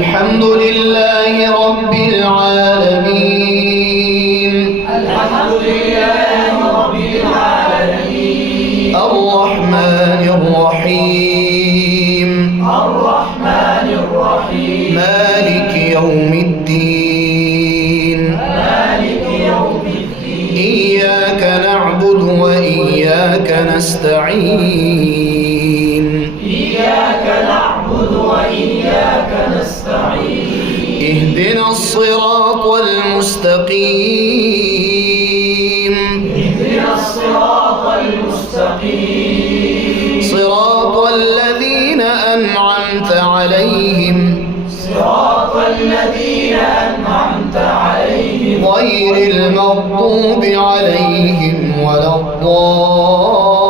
الحمد لله رب العالمين. الحمد لله رب العالمين. الرحمن الرحيم. الرحمن الرحيم. مالك يوم الدين. مالك يوم الدين. إياك نعبد وإياك نستعين. إياك نعبد وإياك نستعين. اهدنا الصراط المستقيم. اهدنا الصراط المستقيم. صراط الذين أنعمت عليهم. صراط الذين أنعمت عليهم غير المغضوب عليهم ولا الضالين.